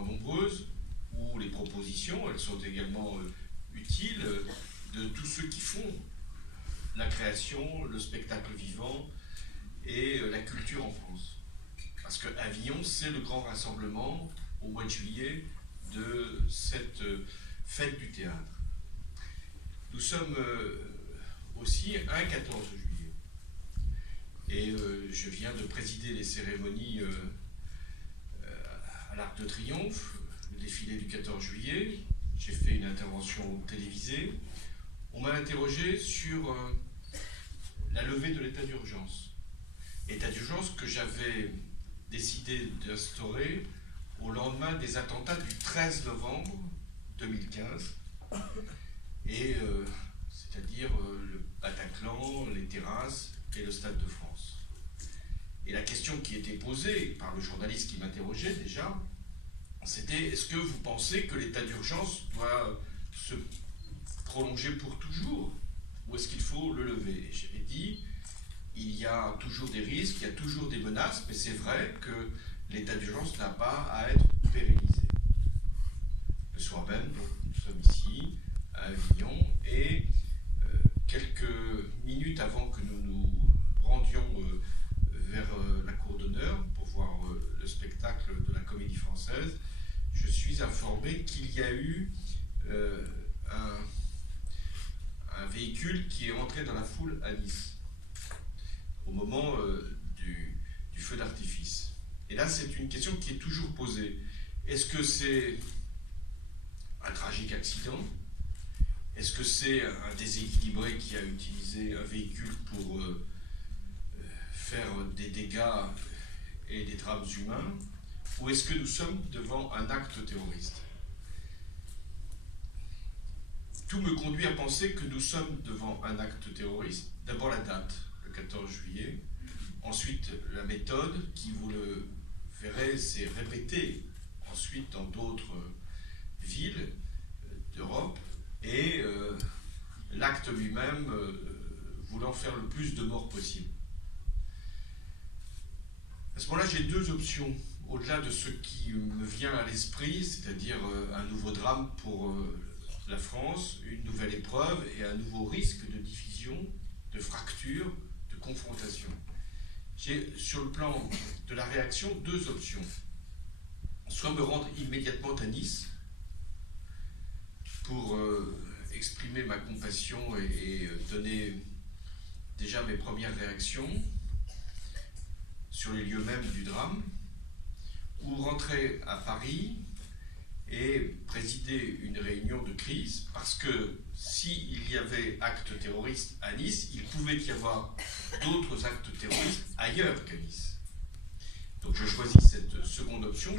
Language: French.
extrêmement nombreuses, ou les propositions, elles sont également utiles, de tous ceux qui font la création, le spectacle vivant et la culture en France. Parce que Avignon, c'est le grand rassemblement au mois de juillet de cette fête du théâtre. Nous sommes aussi un 14 juillet. Et je viens de présider les cérémonies à l'Arc de Triomphe, le défilé du 14 juillet. J'ai fait une intervention télévisée. On m'a interrogé sur la levée de l'état d'urgence. État d'urgence que j'avais décidé d'instaurer au lendemain des attentats du 13 novembre 2015, et c'est-à-dire le Bataclan, les terrasses et le Stade de France. Et la question qui était posée par le journaliste qui m'interrogeait déjà, c'était: est-ce que vous pensez que l'état d'urgence doit se prolonger pour toujours, ou est-ce qu'il faut le lever? Et j'avais dit: il y a toujours des risques, il y a toujours des menaces, mais c'est vrai que l'état d'urgence n'a pas à être pérennisé. Le soir même, donc, nous sommes ici, à Avignon, et quelques minutes avant que nous nous rendions vers la cour d'honneur pour voir le spectacle de la Comédie Française, je suis informé qu'il y a eu un véhicule qui est rentré dans la foule à Nice au moment du feu d'artifice. Et là, c'est une question qui est toujours posée. Est-ce que c'est un tragique accident? Est-ce que c'est un déséquilibré qui a utilisé un véhicule pour faire des dégâts et des drames humains? Ou est-ce que nous sommes devant un acte terroriste? Tout me conduit à penser que nous sommes devant un acte terroriste. D'abord la date, le 14 juillet. Ensuite la méthode, qui, vous le verrez, s'est répétée ensuite dans d'autres villes d'Europe. Et l'acte lui-même voulant faire le plus de morts possible. À ce moment-là, j'ai deux options, au-delà de ce qui me vient à l'esprit, c'est-à-dire un nouveau drame pour la France, une nouvelle épreuve et un nouveau risque de division, de fracture, de confrontation. J'ai, sur le plan de la réaction, deux options. Soit me rendre immédiatement à Nice pour exprimer ma compassion et donner déjà mes premières réactions sur les lieux mêmes du drame, ou rentrer à Paris et présider une réunion de crise, parce que s'il y avait acte terroriste à Nice, il pouvait y avoir d'autres actes terroristes ailleurs qu'à Nice. Donc je choisis cette seconde option.